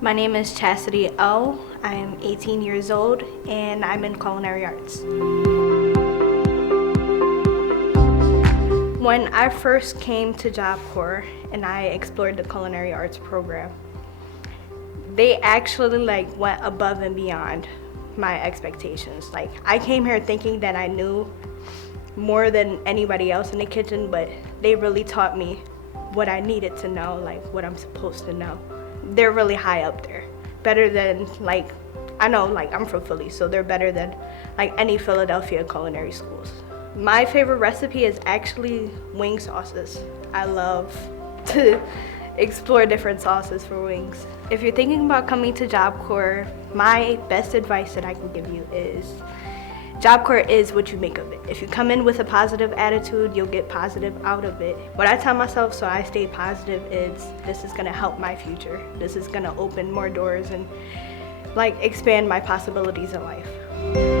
My name is Chastity O. I'm 18 years old and I'm in culinary arts. When I first came to Job Corps and I explored the culinary arts program, they actually went above and beyond my expectations. I came here thinking that I knew more than anybody else in the kitchen, but they really taught me what I needed to know, what I'm supposed to know. They're really high up there. Better than I know I'm from Philly, so they're better than any Philadelphia culinary schools. My favorite recipe is actually wing sauces. I love to explore different sauces for wings. If you're thinking about coming to Job Corps, my best advice that I can give you is Job Corps is what you make of it. If you come in with a positive attitude, you'll get positive out of it. What I tell myself so I stay positive is this is gonna help my future. This is gonna open more doors and expand my possibilities in life.